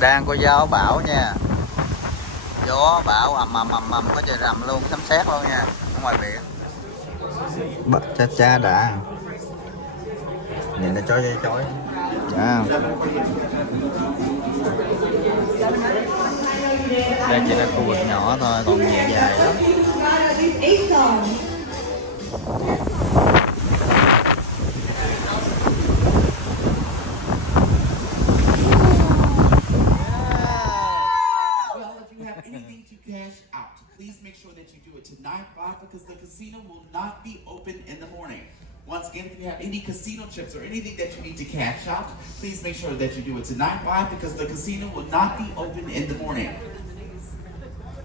Đang có gió bão nha, gió bão ầm có trời rầm luôn, sấm sét luôn nha, ở ngoài biển. Bắt cha đã nhìn nó chói dạ. Đây chỉ là khu vực nhỏ thôi, còn nhiều dài lắm. Please make sure that you do it tonight. Why? Because the casino will not be open in the morning. Once again, if you have any casino chips or anything that you need to cash out, please make sure that you do it tonight. Why? Because the casino will not be open in the morning.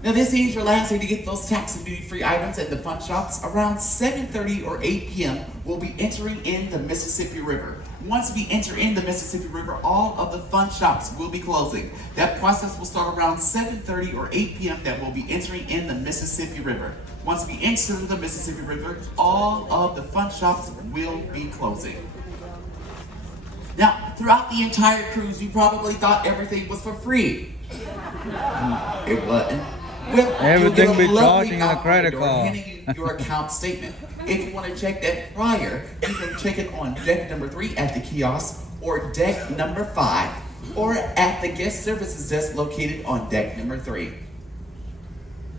Now this is your last day to get those tax and duty-free items at the fun shops. Around 7:30 or 8 p.m., we'll be entering in the Mississippi River. Once we enter in the Mississippi River, all of the fun shops will be closing. That process will start around 7:30 or 8 p.m. that we'll be entering in the Mississippi River. Once we enter the Mississippi River, all of the fun shops will be closing. Now, throughout the entire cruise, you probably thought everything was for free. It wasn't. Well, everything be charging on a credit card. Handing you your account statement. If you want to check that prior, you can check it on deck number 3 at the kiosk, or deck number 5, or at the guest services desk located on deck number 3.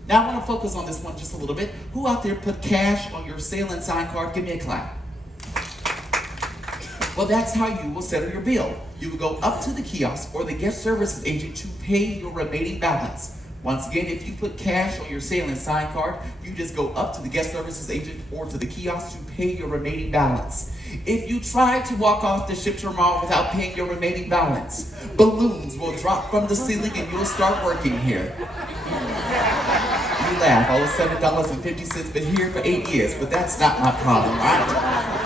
Now I want to focus on this one just a little bit. Who out there put cash on your sail and sign card? Give me a clap. Well, that's how you will settle your bill. You will go up to the kiosk or the guest services agent to pay your remaining balance. Once again, if you put cash on your sail and sign card, you just go up to the guest services agent or to the kiosk to pay your remaining balance. If you try to walk off the ship tomorrow without paying your remaining balance, balloons will drop from the ceiling and you'll start working here. You laugh, all of $7.50 been here for 8 years, but that's not my problem, right?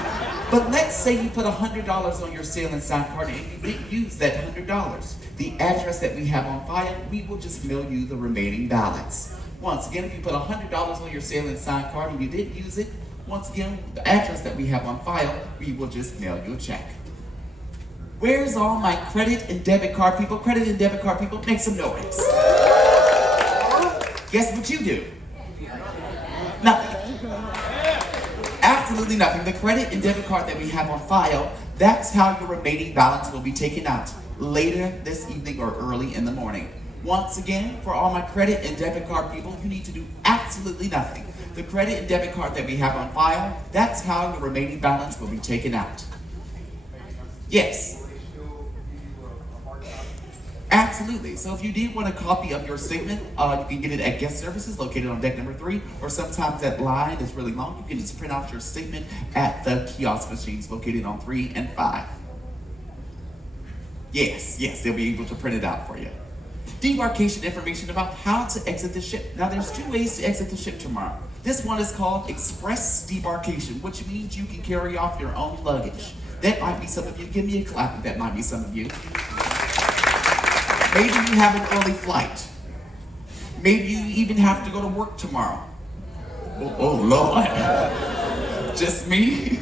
But let's say you put $100 on your sail and sign card and you didn't use that $100. The address that we have on file, we will just mail you the remaining balance. Once again, if you put $100 on your sail and sign card and you didn't use it, once again, the address that we have on file, we will just mail you a check. Where's all my credit and debit card people? Credit and debit card people, make some noise. Guess what you do? Nothing. Absolutely nothing. The credit and debit card that we have on file, that's how your remaining balance will be taken out later this evening or early in the morning. Once again, for all my credit and debit card people, you need to do absolutely nothing. The credit and debit card that we have on file, that's how your remaining balance will be taken out. Yes. Absolutely. So if you did want a copy of your statement, you can get it at guest services located on deck number 3, or sometimes that line is really long. You can just print out your statement at the kiosk machines located on 3 and 5. Yes, they'll be able to print it out for you. Debarkation information about how to exit the ship. Now there's 2 ways to exit the ship tomorrow. This one is called express debarkation, which means you can carry off your own luggage. That might be some of you. Give me a clap if that might be some of you. Maybe you have an early flight. Maybe you even have to go to work tomorrow. Oh Lord. Just me?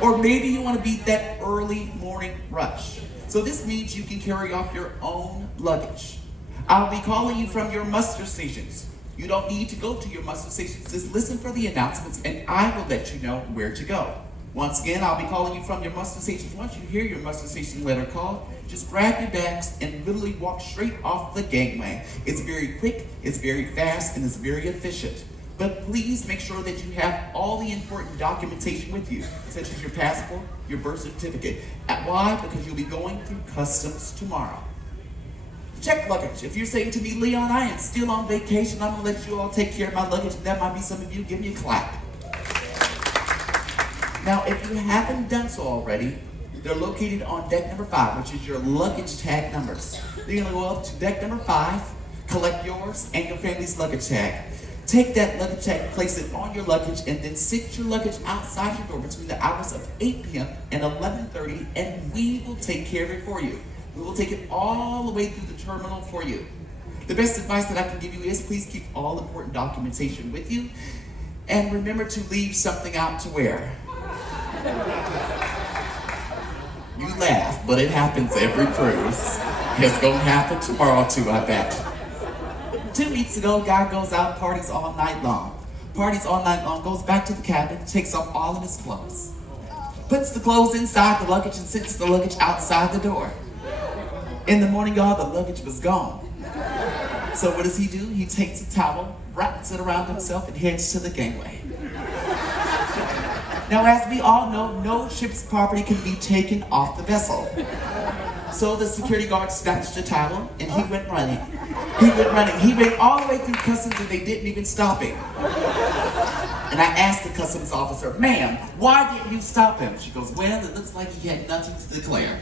Or maybe you want to beat that early morning rush. So this means you can carry off your own luggage. I'll be calling you from your muster stations. You don't need to go to your muster stations. Just listen for the announcements and I will let you know where to go. Once again, I'll be calling you from your muster stations. Once you hear your muster station letter call, just grab your bags and literally walk straight off the gangway. It's very quick, it's very fast, and it's very efficient. But please make sure that you have all the important documentation with you, such as your passport, your birth certificate. Why? Because you'll be going through customs tomorrow. Check luggage. If you're saying to me, Leon, I am still on vacation, I'm gonna let you all take care of my luggage, and that might be some of you, give me a clap. Now, if you haven't done so already, they're located on deck number 5, which is your luggage tag numbers. You're gonna go up to deck number 5, collect yours and your family's luggage tag. Take that luggage tag, place it on your luggage, and then sit your luggage outside your door between the hours of 8 p.m. and 11:30, and we will take care of it for you. We will take it all the way through the terminal for you. The best advice that I can give you is please keep all important documentation with you, and remember to leave something out to wear. You laugh, but it happens every cruise. It's gonna happen tomorrow too, I bet. 2 weeks ago, guy goes out, parties all night long. Parties all night long, goes back to the cabin, takes off all of his clothes. Puts the clothes inside the luggage and sits the luggage outside the door. In the morning, y'all, the luggage was gone. So what does he do? He takes a towel, wraps it around himself, and heads to the gangway. Now, as we all know, no ship's property can be taken off the vessel. So the security guard snatched a towel, and he went running. He went running. He went all the way through customs, and they didn't even stop him. And I asked the customs officer, "Ma'am, why didn't you stop him?" She goes, "Well, it looks like he had nothing to declare."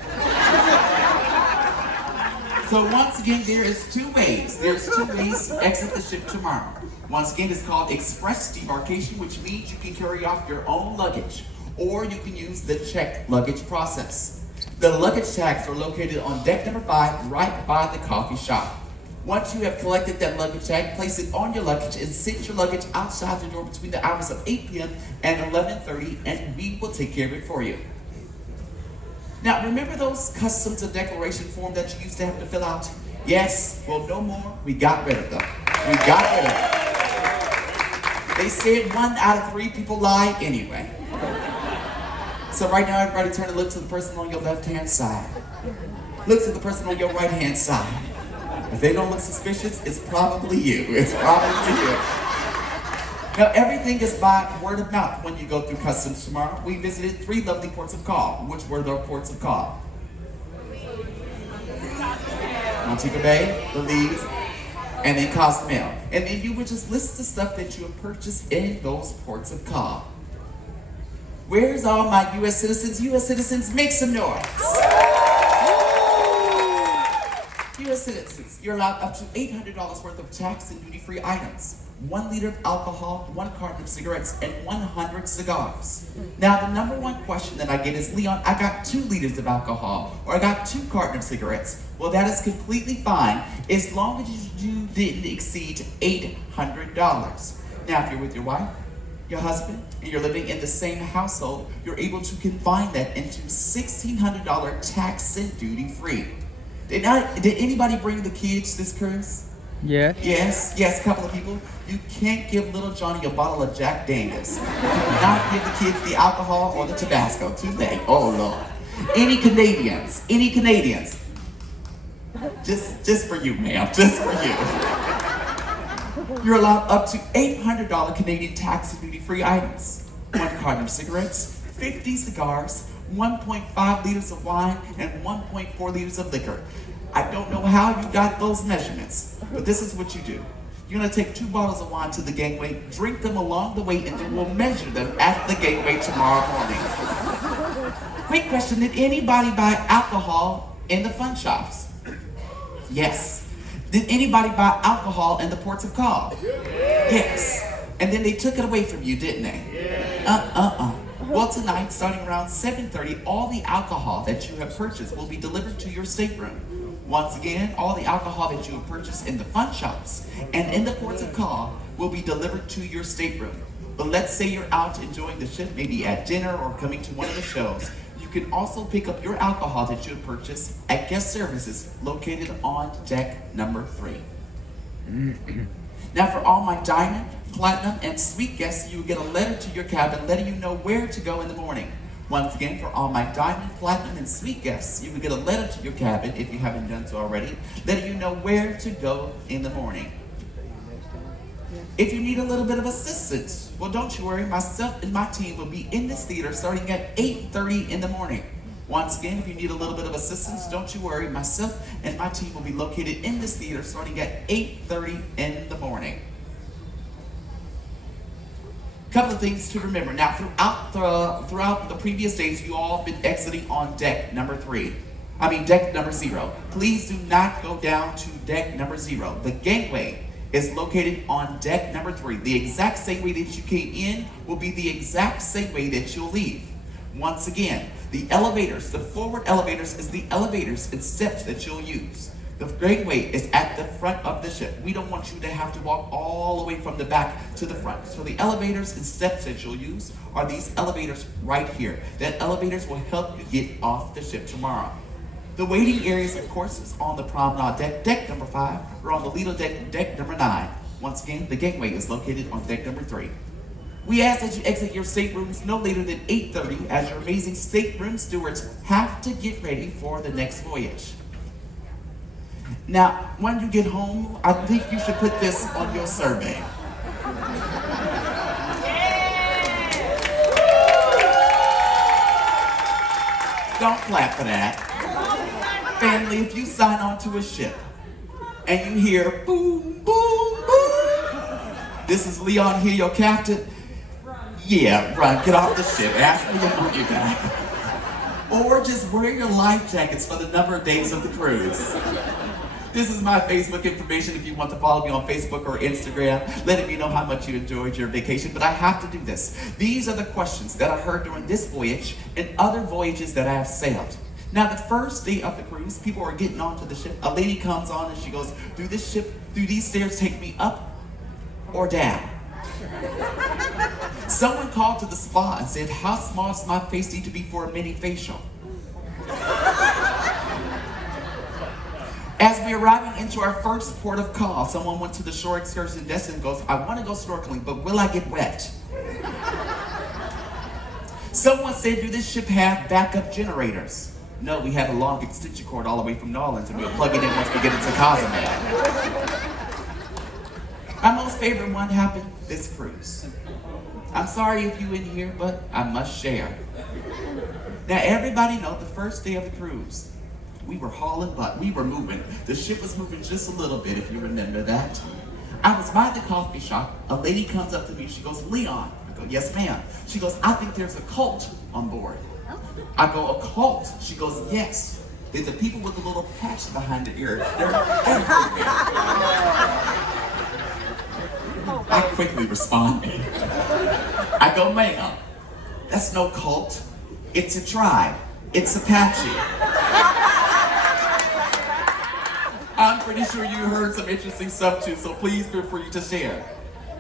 So once again, there is two ways. There's 2 ways to exit the ship tomorrow. Once again, it's called express debarkation, which means you can carry off your own luggage, or you can use the checked luggage process. The luggage tags are located on deck number 5, right by the coffee shop. Once you have collected that luggage tag, place it on your luggage and sit your luggage outside the door between the hours of 8 p.m. and 11:30, and we will take care of it for you. Now, remember those customs and declaration form that you used to have to fill out? Yes, well, no more. We got rid of them. We got rid of them. They said 1 out of 3 people lie anyway. So right now, everybody turn and look to the person on your left-hand side. Look to the person on your right-hand side. If they don't look suspicious, it's probably you. It's probably you. Now, everything is by word of mouth when you go through customs tomorrow. We visited 3 lovely ports of call. Which were the ports of call? Montego Bay, Belize, and then Cozumel. And then you would just list the stuff that you have purchased in those ports of call. Where's all my U.S. citizens? U.S. citizens, make some noise. U.S. citizens, you're allowed up to $800 worth of tax and duty-free items. 1 liter of alcohol, 1 carton of cigarettes, and 100 cigars. Now, the number one question that I get is, "Leon, I got 2 liters of alcohol, or I got 2 cartons of cigarettes." Well, that is completely fine, as long as you didn't exceed $800. Now, if you're with your wife, your husband, and you're living in the same household, you're able to confine that into $1,600 tax and duty-free. Did anybody bring the kids this cruise? Yeah. Yes, a couple of people. You can't give little Johnny a bottle of Jack Daniels. You cannot give the kids the alcohol or the Tabasco. Too late. Oh, Lord. Any Canadians? Just for you, ma'am. Just for you. You're allowed up to $800 Canadian tax and duty-free items. 1 carton of cigarettes, 50 cigars, 1.5 liters of wine, and 1.4 liters of liquor. I don't know how you got those measurements, but this is what you do. You're gonna take 2 bottles of wine to the gangway, drink them along the way, and then we'll measure them at the gangway tomorrow morning. Quick question, did anybody buy alcohol in the fun shops? Yes. Did anybody buy alcohol in the ports of call? Yes. And then they took it away from you, didn't they? Well, tonight, starting around 7:30, all the alcohol that you have purchased will be delivered to your stateroom. Once again, all the alcohol that you have purchased in the fun shops and in the ports of call will be delivered to your stateroom. But let's say you're out enjoying the ship, maybe at dinner or coming to one of the shows. You can also pick up your alcohol that you have purchased at guest services located on deck number 3. Now, for all my diamond, platinum, and suite guests, you will get a letter to your cabin letting you know where to go in the morning. Once again, for all my diamond, platinum, and suite guests, you will get a letter to your cabin, if you haven't done so already, letting you know where to go in the morning. If you need a little bit of assistance, well, don't you worry. Myself and my team will be in this theater starting at 8:30 in the morning. Once again, if you need a little bit of assistance, don't you worry. Myself and my team will be located in this theater starting at 8:30 in the morning. Couple of things to remember. Now, throughout the previous days, you all have been exiting on deck number 0. Please do not go down to deck number 0. The gangway is located on deck number 3. The exact same way that you came in will be the exact same way that you'll leave. Once again, the elevators, the forward elevators is the elevators and steps that you'll use. The gangway is at the front of the ship. We don't want you to have to walk all the way from the back to the front. So the elevators and steps that you'll use are these elevators right here. That elevators will help you get off the ship tomorrow. The waiting areas, of course, is on the promenade deck, deck number 5, or on the Lido deck, deck number 9. Once again, the gateway is located on deck number 3. We ask that you exit your staterooms no later than 8:30, as your amazing stateroom stewards have to get ready for the next voyage. Now, when you get home, I think you should put this on your survey. Don't clap for that. Family, if you sign on to a ship and you hear boom, boom, boom, this is Leon here, your captain. Yeah, run, get off the ship, ask for your money back. Or just wear your life jackets for the number of days of the cruise. This is my Facebook information if you want to follow me on Facebook or Instagram, letting me know how much you enjoyed your vacation. But I have to do this. These are the questions that I heard during this voyage and other voyages that I have sailed. Now, the first day of the cruise, people are getting onto the ship. A lady comes on and she goes, do these stairs take me up or down? Someone called to the spa and said, how small does my face need to be for a mini facial? As we're arriving into our first port of call, someone went to the shore excursion desk and goes, I want to go snorkeling, but will I get wet? Someone said, do this ship have backup generators? No, we have a long extension cord all the way from New Orleans, and we'll plug it in once we get into Cozumel. My most favorite one happened this cruise. I'm sorry if you in here, but I must share. Now, everybody know the first day of the cruise, we were hauling butt, we were moving. The ship was moving just a little bit, if you remember that. I was by the coffee shop, a lady comes up to me, she goes, Leon. I go, yes ma'am. She goes, I think there's a cult on board. I go, a cult? She goes, yes. They're the people with the little patch behind the ear. They're everywhere. I quickly responded. I go, ma'am, that's no cult. It's a tribe. It's Apache. I'm pretty sure you heard some interesting stuff too, so please feel free to share.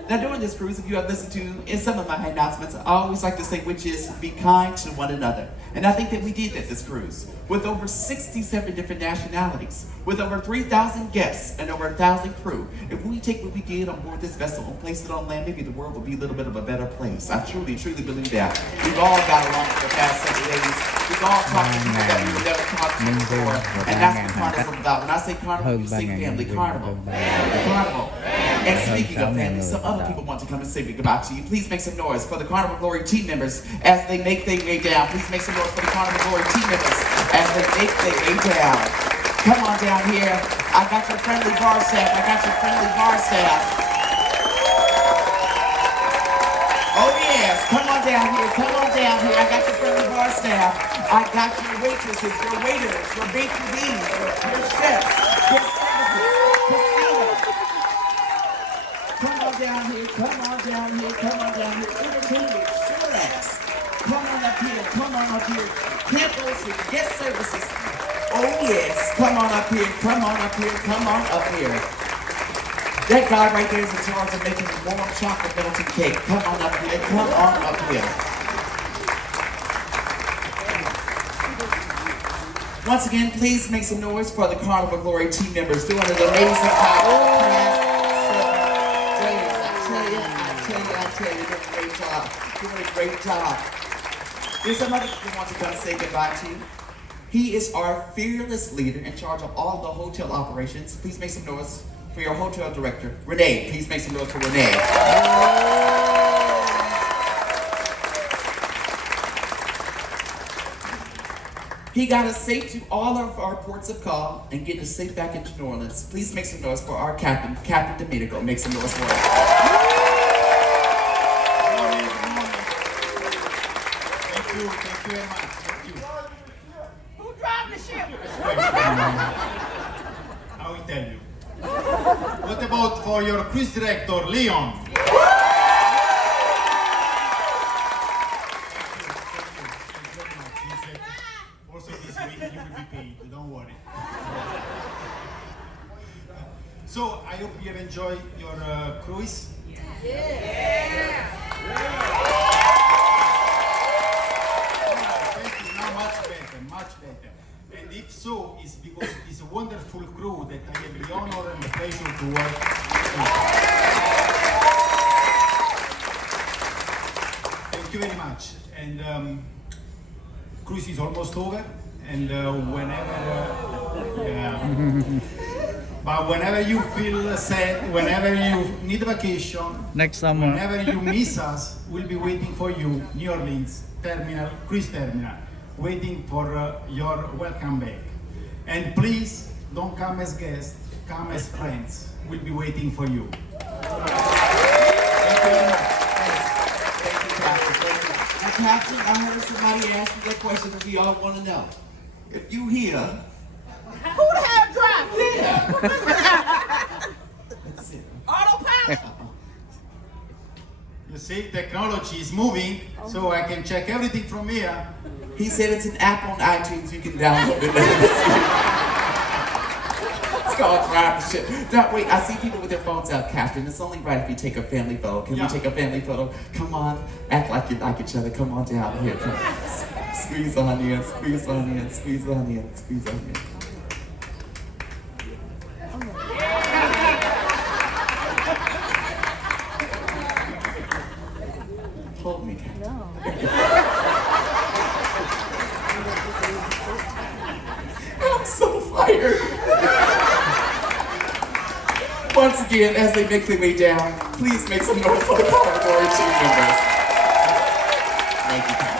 Now, during this cruise, if you have listened to in some of my announcements, I always like to say, which is be kind to one another. And I think that we did that this cruise, with over 67 different nationalities, with over 3,000 guests and over 1,000 crew. If we take what we did on board this vessel and place it on land, maybe the world will be a little bit of a better place. I truly, truly believe that. We've all got along for the past several days. We've all talked to people that we would never talk to before. And that's what Carnival's about. When I say Carnival, you say family. Carnival. Carnival. And speaking of family, some other people want to come and say goodbye to you. Please make some noise for the Carnival Glory team members as they make their way down. Please make some noise for the Carnival Glory team members as they make their way down. Come on down here. I got your friendly bar staff. I got your friendly bar staff. Oh yes, come on down here. Come on down here. I got your friendly bar staff. I got your waitresses, your waiters, your bakery beans, your chefs, your services, casinos. Come on down here, come on down here, come on down here. Entertainment, Shorex. Come on up here, come on up here. Campers with guest services. Oh yes, come on up here, come on up here, come on up here. That guy right there is in charge of making a warm chocolate melted cake. Come on up here, come on up here. Once again, please make some noise for the Carnival Glory team members doing an amazing job. I tell you, doing a great job. Doing a great job. There's somebody who wants to come say goodbye to you. He is our fearless leader in charge of all the hotel operations. Please make some noise for your hotel director, Renee. Please make some noise for Renee. He got us safe to all of our ports of call and getting us safe back into New Orleans. Please make some noise for our captain, Captain Domenico. Make some noise for him. Thank you very much. Thank you. Who drives the ship? I will tell you. What about for your cruise director, Leon? Also this week you will be paid, don't worry. So, I hope you have enjoyed your cruise. Yeah. Thank you, now much better, much better. And if so, it's because it's a wonderful crew that I have the honor and the pleasure to work with. Thank you very much. And cruise is almost over, and but whenever you feel sad, whenever you need a vacation, Next summer. whenever you miss us, we'll be waiting for you, New Orleans terminal, cruise terminal, waiting for your welcome back. And please don't come as guests, come as friends. We'll be waiting for you. Thank you very much. Thank you, Captain. Thank you. Now, Captain, I heard somebody ask you that question that we all want to know. If you hear, Who the hell drives? yeah. That's it. Autopilot. You see, technology is moving, so I can check everything from here. He said it's an app on iTunes you can download it. It's called Drive the Ship. Now, wait, I see people with their phones out, Captain. It's only right if you take a family photo. Can we take a family photo? Come on, act like you like each other. Come on down here. Come on. Squeeze on in, squeeze on in, squeeze on in, squeeze on in. Hold me, Captain. I'm so fired. Once again, as they make their way down, please make some noise for the category team members. Thank you, Captain.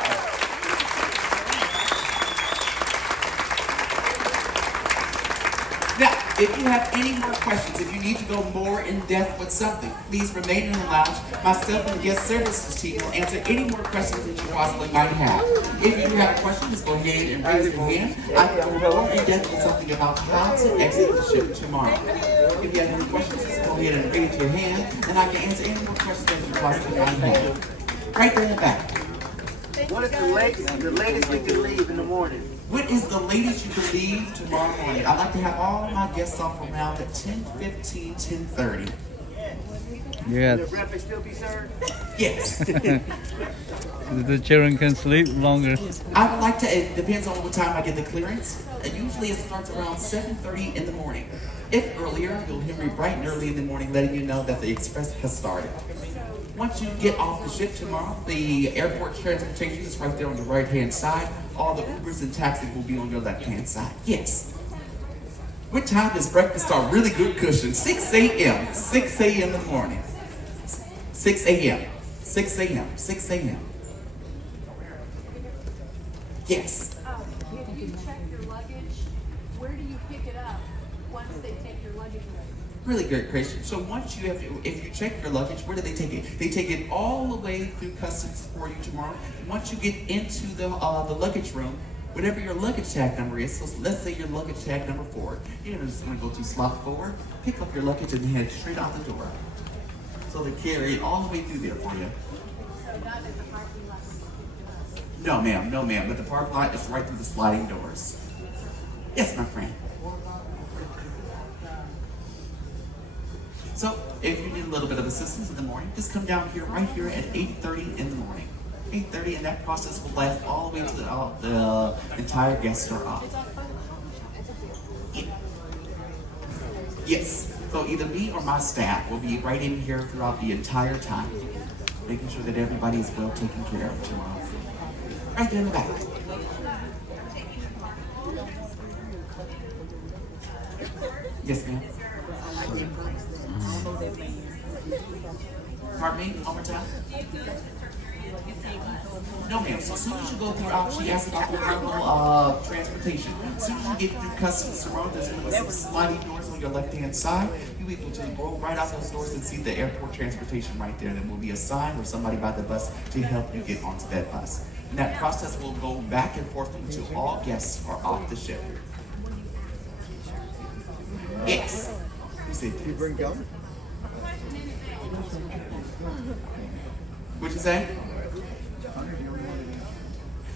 Now, if you have any more questions, if you need to go more in depth with something, please remain in the lounge. Myself and the guest services team will answer any more questions that you possibly might have. If you do have questions, just go ahead and raise your hand. I can go more in depth with something about how to exit the ship tomorrow. If you have any questions, just go ahead and raise your hand, and I can answer any more questions that you possibly might have. Right there in the back. What is the latest we can leave in the morning? What is the latest you can leave tomorrow morning? I'd like to have all my guests off around at 10:15, 10:30. Yes. The breakfast still be served? Yes. The children can sleep longer. I would like to, it depends on what time I get the clearance. Usually it starts around 7:30 in the morning. If earlier, you'll hear me bright and early in the morning letting you know that the express has started. Once you get off the ship tomorrow, the airport transportation is right there on the right-hand side. All the Ubers and taxis will be on your left-hand side. Yes. What time does breakfast start? Really good cushion. 6 a.m. 6 a.m. in the morning. 6 a.m. 6 a.m. 6 a.m. Yes. If you check your luggage, where do you pick it up once they take your luggage away? Really great question. So once you have, if you check your luggage, where do they take it? They take it all the way through customs for you tomorrow. Once you get into the luggage room, whatever your luggage tag number is, so let's say your luggage tag number 4, you're just gonna go to slot 4, pick up your luggage and head straight out the door. So they carry it all the way through there for you. So not at the parking lot. No ma'am, no ma'am, but the parking lot is right through the sliding doors. Yes, my friend. So, if you need a little bit of assistance in the morning, just come down here, right here at 8:30 in the morning. 8:30, and that process will last all the way to the entire guests are off. Yeah. Yes, so either me or my staff will be right in here throughout the entire time, making sure that everybody is well taken care of tomorrow. Right there in the back. Yes, ma'am. Pardon me? One more time? No, ma'am. So as soon as you go throughout, she asked about the local transportation. As soon as you get through customs tomorrow, there's going to be some sliding doors on your left-hand side. You'll be able to go right out those doors and see the airport transportation right there. There will be a sign or somebody by the bus to help you get onto that bus. And that process will go back and forth until all guests are off the ship. Yes. You said, You bring gum? what'd you say?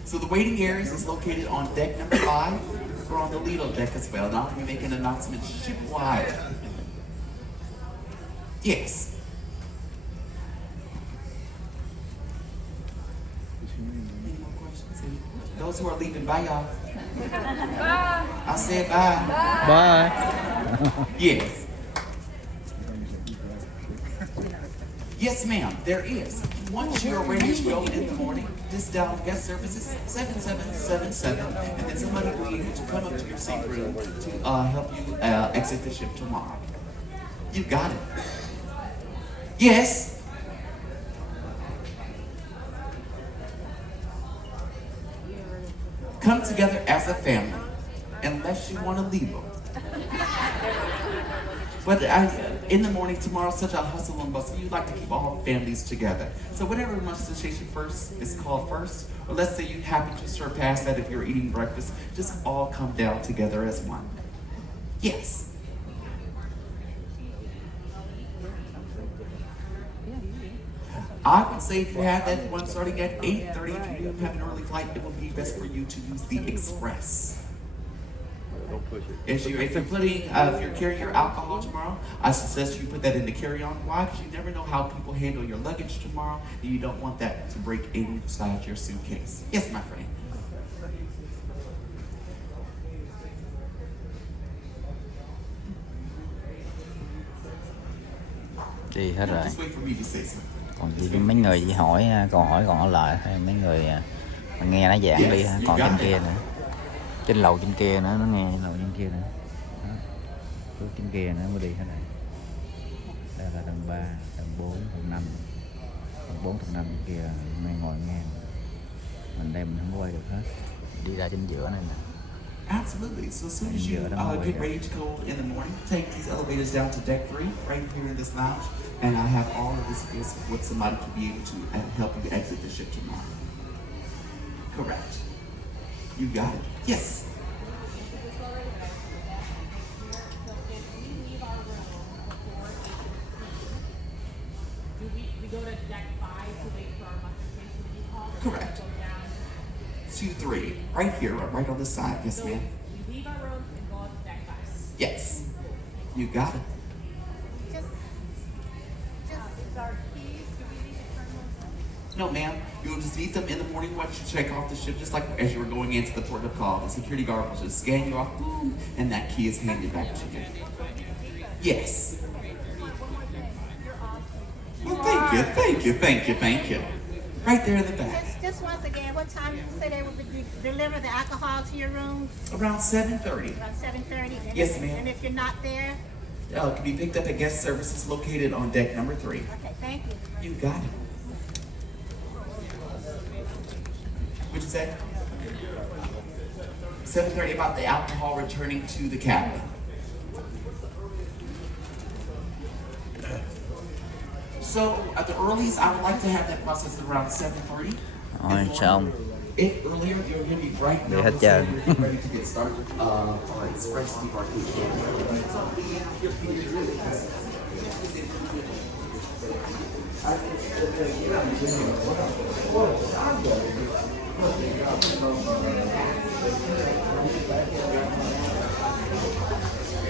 So the waiting areas is located on deck number 5 or on the Lido deck as well. Now we make an announcement ship-wide. Yes. Any more questions? Those who are leaving, bye y'all. I said bye. Bye. Yes. Yes, ma'am, there is. Once you're ready to go in the morning, just dial guest services 7777, and then somebody will be able to come up to your seat room to help you exit the ship tomorrow. You got it. Yes. Come together as a family, unless you want to leave them. But in the morning tomorrow, such a hustle and bustle, you'd like to keep all families together. So whatever lunch station first is called first, or let's say you happen to surpass that if you're eating breakfast, just all come down together as one. Yes. I would say if you have that one starting at 8:30, if you do have an early flight, it would be best for you to use the express. If you're carrying your alcohol tomorrow, I suggest you put that in the carry-on. Why? Because you never know how people handle your luggage tomorrow, and you don't want that to break inside your suitcase. Yes, my friend. Đi hết rồi. Just wait for me to say something. Còn chỉ mấy người chỉ hỏi còn hỏi lại hay mấy người mà nghe nó giảng đi ha. Còn trên kia nữa, trên lầu trên kia nữa, nó nghe lầu trên kia nữa. Đó. Trên kia nữa mới đi hết này. Đây là tầng 3, tầng 4, tầng 5, tầng 4, tầng 5 kia ngay ngồi nghe. Mình đây mình không quay được hết. Đi ra trên giữa này nè. Absolutely. So as soon as you get ready to go in the morning, take these elevators down to deck 3, right here in this lounge, and I have all of this with somebody to be able to help you exit the ship tomorrow. Correct. You got it. Yes. We go to deck 5 to wait for our muster station to be called. Correct. 2, 3, right here, right on the side. Yes, ma'am. We leave our room and go up to deck 5. Yes. You got it. Our keys, do we need to turn those in? No, ma'am. You'll just need them in the morning once you check off the ship, just like as you were going into the port of call. The security guard will just scan you off, boom, and that key is handed back to you. Yes. Well, thank you. Right there in the back. Just once again, what time did you say they would deliver the alcohol to your room? Around 7:30. About 7:30? Yes, ma'am. And if you're not there? It can be picked up at guest services located on deck number 3. Okay, thank you. You got it. What'd you say? 7:30 about the alcohol returning to the cabin. So at the earliest, I would like to have that process around 7:30. Rồi xong. If earlier, you're going to be right now. Hết trơn. Ready to get started for express debarkation.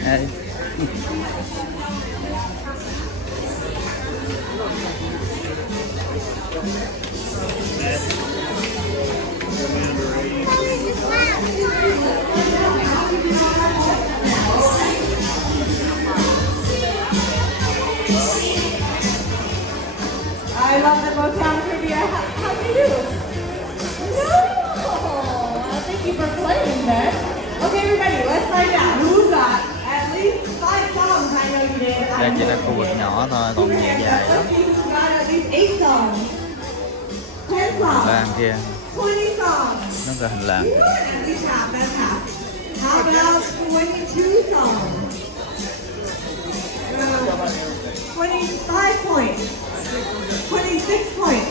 Đây. I love the Motown trivia. How do you do? No! Thank you for playing that. Okay, everybody, let's find out who got at least 5 songs. I know you did. Đây chỉ là khu vực nhỏ thôi, còn nhiều dài lắm. Let's see who got at least 8 songs. 10 songs. Làng kia, 20 songs. nó có hình làng. At least half, that's half. How about 22 songs? 25 points. 26 points.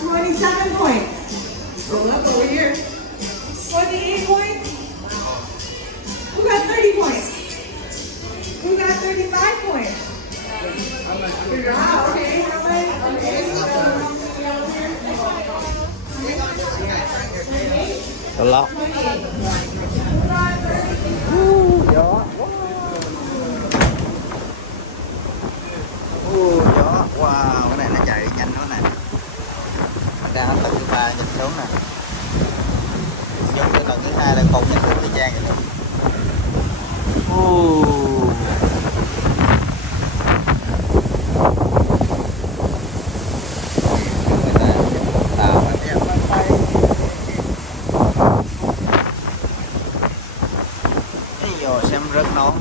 27 points. Roll up over here. 28 points. Who got 30 points? Who got 35 points? Wow, okay. Có lót. Gió. Gió. Wow, cái này nó chạy nhanh quá nè. Nó đang từ 3 nhìn xuống nè. Giống như là cái xem rất nón.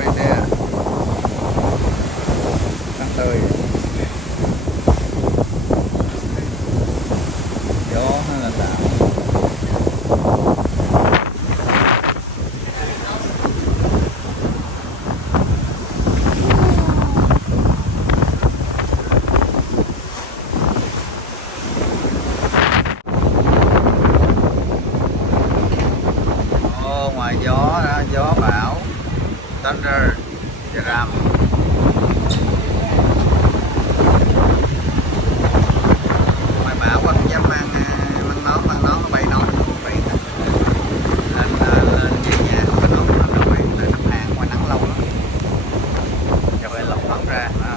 Right there. Tháng tươi. Gió hay là tạo. Ngoài gió đó, gió bão thunder rầm. Ngoài bão có dám mang nón nó bay nón bay lên về nhà không có nón nó bay lên nắp hàng ngoài nắng lâu lắm cho phải lột nón ra đó.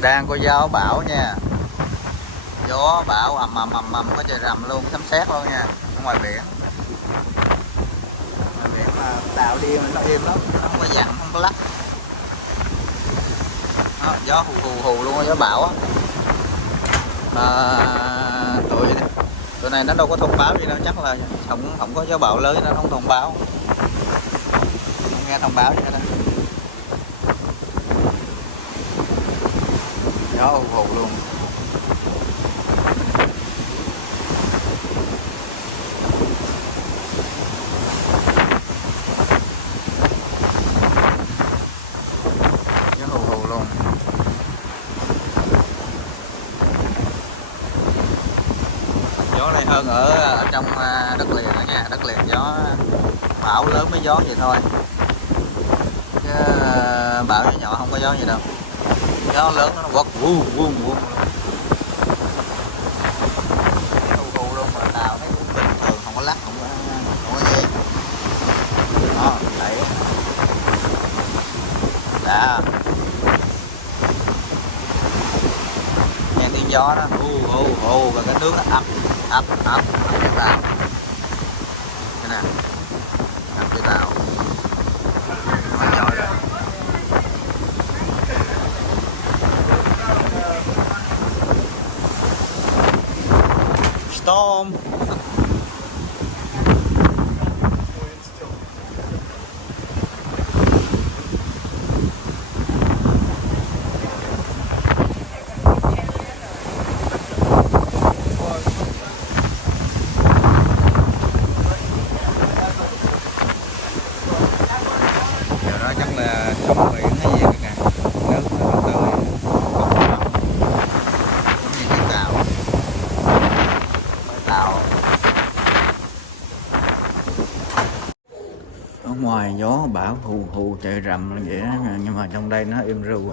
Đang có gió bão nha, gió bão ầm có trời rầm luôn, sấm sét luôn nha. Ở ngoài biển mà tạo đi nó im lắm, nó không có dặn không có lắc đó, gió hù luôn, gió bão á. Tụi này nó đâu có thông báo gì đâu, chắc là không có gió bão lớn nó không thông báo, không nghe thông báo gì hết đó. Gió hù luôn. Gió này hơn ở trong đất liền đó nha, đất liền gió bão lớn mới gió vậy thôi, chứ bão nhỏ nhỏ không có gió gì đâu, gió lớn nó quật vuông luôn, hù luôn mà tàu thấy cũng bình thường, không có lắc, không có gì đó, đấy đã nghe tiếng gió đó, và cái nước nó ập cái tàu cái nè, ập cái tàu nó nhồi rồi. Storm. Ở ngoài gió bão hù trời rầm vậy đó, nhưng mà trong đây nó im ru,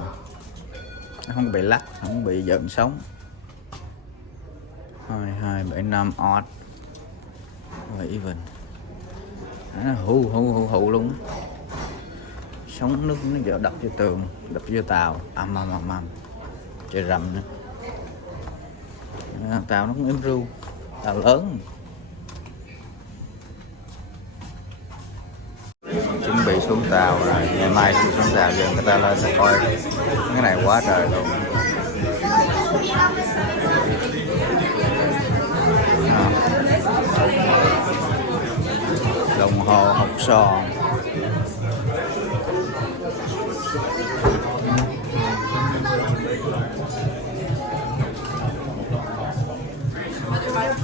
nó không bị lắc, không bị giận sóng. 2275 odd và even, nó hù luôn, sóng nước nó đập vô tường, đập vô tàu, âm trời rầm nữa. Tàu nó cũng im ru, tàu lớn. Chuẩn bị xuống tàu rồi, ngày mai xuống tàu, giờ người ta lên coi cái này quá trời luôn. Đồng hồ hộp son.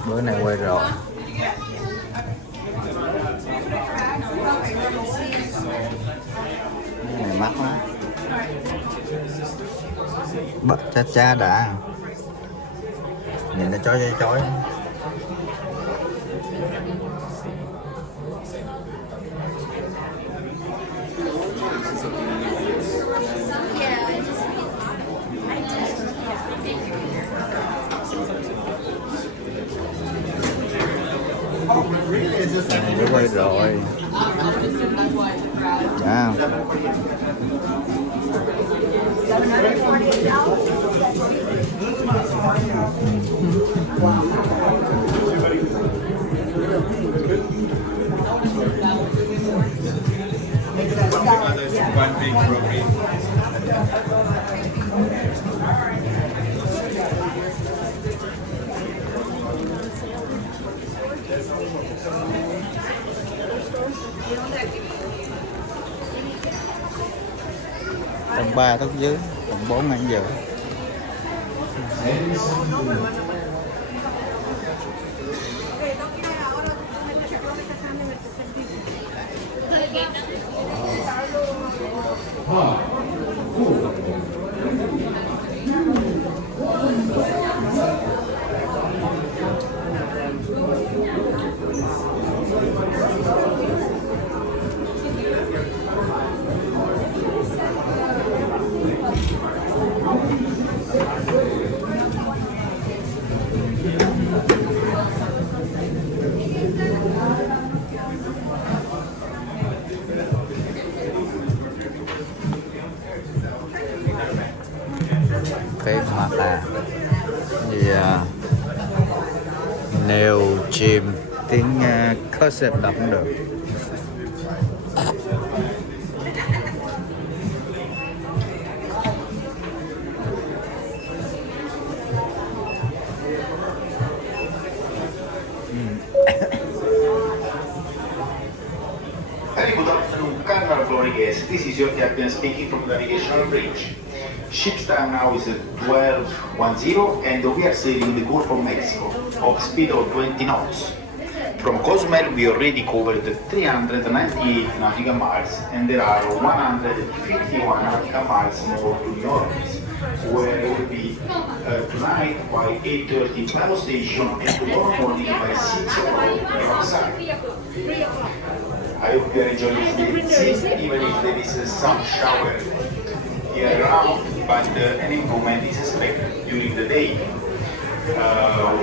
Bữa này quay rồi. Cái này mắc quá. Bật cha đã. Nhìn nó chói. Nó quay rồi. Dạ. tầng 3 tới dưới, tầng 4 nãy giờ. Cái mặt gì nail gym, tiếng cursive đọc không được. Very good afternoon, Carnival Luggage. This is your captain speaking from the navigational bridge. Ship's time now is 12:10 and we are sailing the Gulf of Mexico of speed of 20 knots. From Cozumel we already covered 398 nautical miles and there are 151 nautical miles more to New Orleans, where we will be tonight by 8:30 Paddle Station and tomorrow morning by 6 o'clock in Roxanne. I hope you are enjoying this scene, even if there is some shower here around, but an improvement is expected during the day.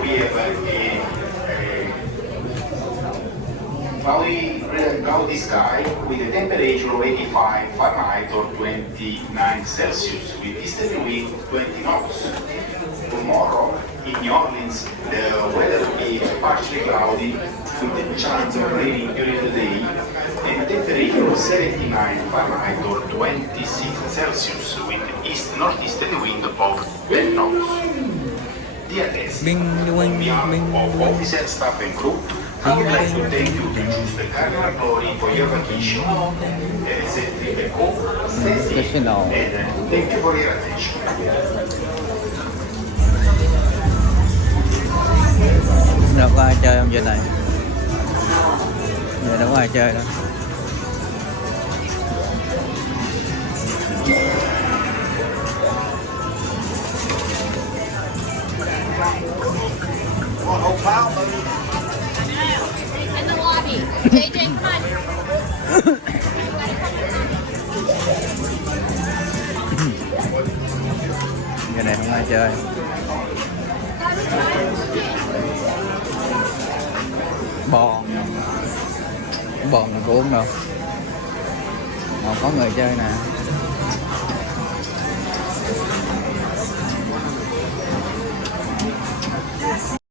We have a cloudy sky with a temperature of 85 Fahrenheit or 29 Celsius with easterly wind 20 knots. Tomorrow in New Orleans the weather will be partially cloudy with a chance of raining during the day and a temperature of 79 Fahrenheit or 26 Celsius with northeasterly wind of 10 knots. Dear guests, on behalf of officers, staff and crew, I would like to thank you to choose the Carnival Glory for your vacation. Stay safe at home, stay safe, and thank you for your attention. Đâu có ai chơi không trên này? Giờ đâu có ai chơi đâu. In the lobby. JJ, come on. Giờ này không ai chơi. Bòn cũng uống đâu. Không có người chơi nè.